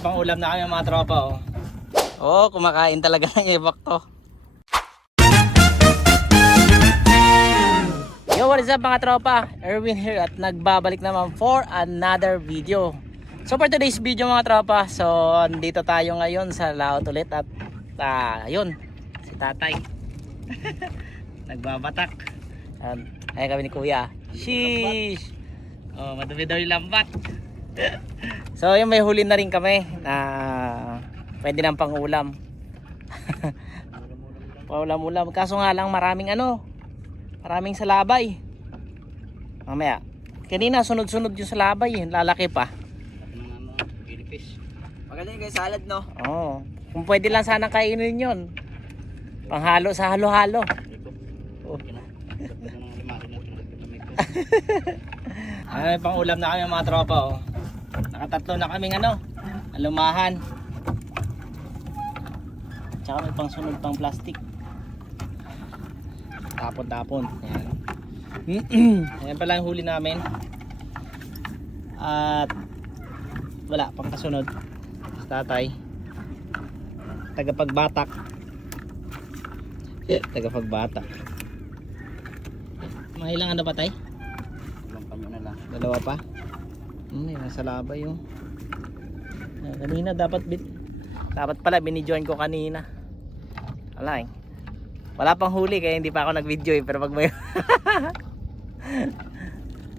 pang ulam na kami mga tropa oh. Oh, kumakain talaga ng ebak to. Yo, what is up mga tropa? Erwin here at nagbabalik naman for another video. So for today's video mga tropa, so dito tayo ngayon sa laot ulit at ayun, si tatay nagbabatak. Ay kami ni kuya. Sheesh! Oh, madumi daw yung lambat. So yung may huli na rin kami na pwede nang pang-ulam. Paulam-ulam. Kaso nga lang maraming maraming salabay. Mamaya. Kanina sunod-sunod yung salabay, lalaki pa. Philippines. Magaling kayo salad, no? Oo. Kung pwede lang sana kainin yun. Panghalo sa halo-halo. Oh. Ay, pang ulam na kami mga tropa oh. Nakatatlo na kaming alumahan. Tsaka may pang sunod pang plastic. Tapon-tapon. Ayan. Ayan pala yung huli namin. At wala pang kasunod. Tatay tagapagbatak. Tagapagbatak. Mga ilang ba tay? Ilang panyo na lang. Dalawa pa? Nasa labay yung kanina dapat pala binidyoan ko kanina. Wala pang huli kaya hindi pa ako nag video pero pag may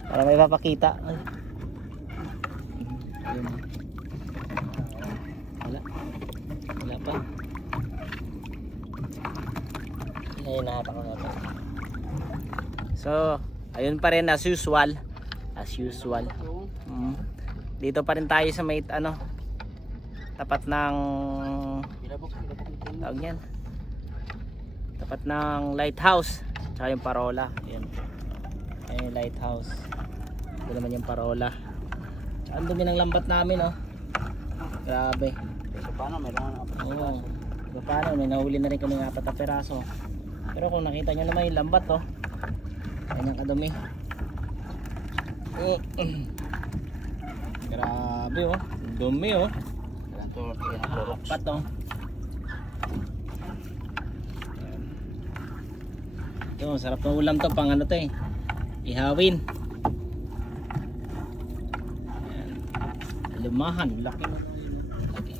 para may papakita. Ay. Ayun. Wala pa. Ayun, nakita ko na ito. So ayun pa rin as usual. Dito pa rin tayo sa may tapat ng tawag yan, tapat ng lighthouse tsaka yung parola. Ayun yung lighthouse, ito naman yung parola. Tsaka ang dumi ng lambat namin grabe. So paano? Meron na paano, may nahuli na rin kami ng 4 na peraso. Pero kung nakita nyo naman yung lambat ganyan kadumi. Grabe dumi pat ito, sarap ng ulam to pang ihawin. Ayan. Lumahan, laki na laki.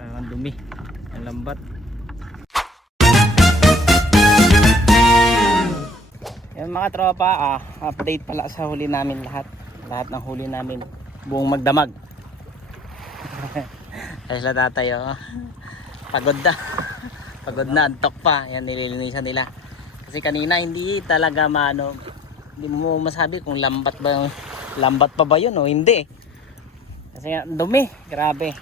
Ang dumi ang lambat. Yan mga tropa, update pala sa huli namin lahat ng huli namin buong magdamag. Ay sila tatay pagod na, antok pa. Yan, nililinisan nila kasi kanina hindi talaga hindi mo masabi kung lambat pa ba yun o hindi kasi nga dumi, grabe.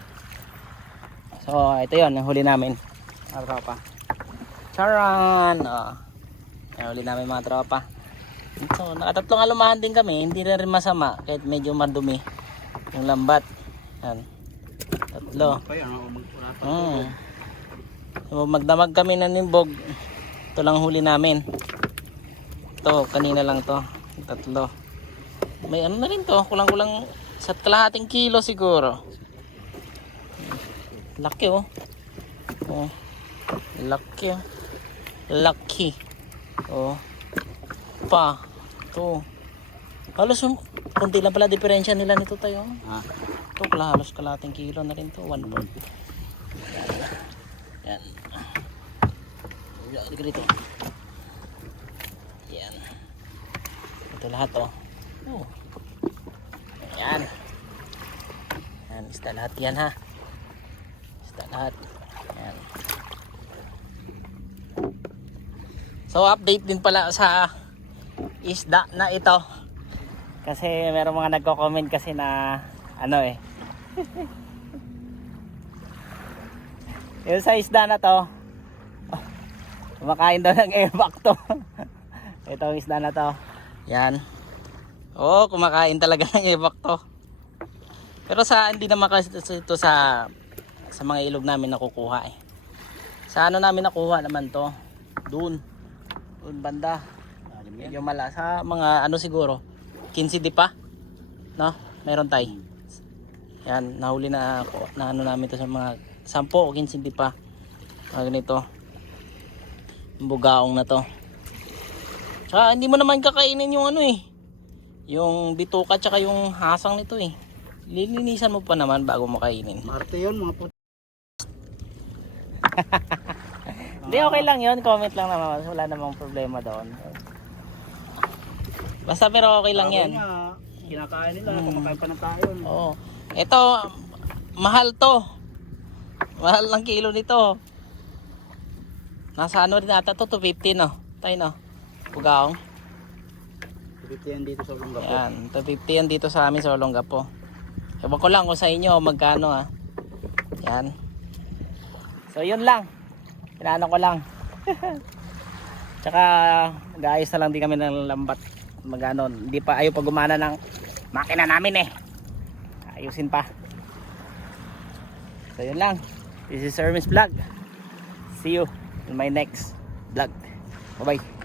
So ito yun ang huli namin mga tropa. Charan! Yan huli namin mga tropa. So nakatatlong alumahan din kami, hindi rin masama kahit medyo madumi yung lambat. Yan, tatlo. So, magdamag kami na nimbog. Ito lang huli namin. Ito kanina lang to, tatlo. May na rin to, kulang-kulang sa kalahating kilo siguro. Laki laki pa to. Halos kunti lang pala diferensya nila nito tayo. Ito halos kalahating kilo na rin to, 1/4. Yan. Dito. Yan. Ito lahat Yan. Yan, isda lahat yan ha. Isda lahat. Yan. So update din pala sa isda na ito. Kasi meron mga nagko-comment kasi na yung sa isda na to kumakain daw ng ebak to. Ito ang isda na to. Yan. Kumakain talaga ng ebak to. Pero hindi naman kasi ito sa mga ilog namin nakukuha Sa namin nakuha naman to. Doon banda. Medyo mala. Sa mga ano siguro, 15 di pa? No? Meron tayo. Yan, nahuli na ako. Na ano namin to sa mga 10 o 15 di pa. Mga ganito. Bugaong na to. Tsaka hindi mo naman kakainin yung ano eh. Yung bituka tsaka yung hasang nito eh. Lilinisan mo pa naman bago mo kainin. Marte yun, mga puto. Hindi, okay lang yun. Comment lang naman. Wala namang problema doon. Basta pero okay lang yan. Kinakain nila, kumakain pa ng tayo. Oo. Ito, mahal to. Mahal ng kilo nito. Nasa ano rin ata to, 250 no? Tayo no? Pugaong. 50 yan dito sa Olongapo. Yan, 250 yan dito sa amin sa Olongapo. Ewan ko lang kung sa inyo magkano ha. Yan. So yun lang. Pinano ko lang. Tsaka nag-aayos na lang din kami ng lambat. Magano, hindi pa ayaw pa gumana ng makina namin eh. Ayusin pa. So yun lang. This is Hermes Vlog. See you in my next vlog. Bye bye.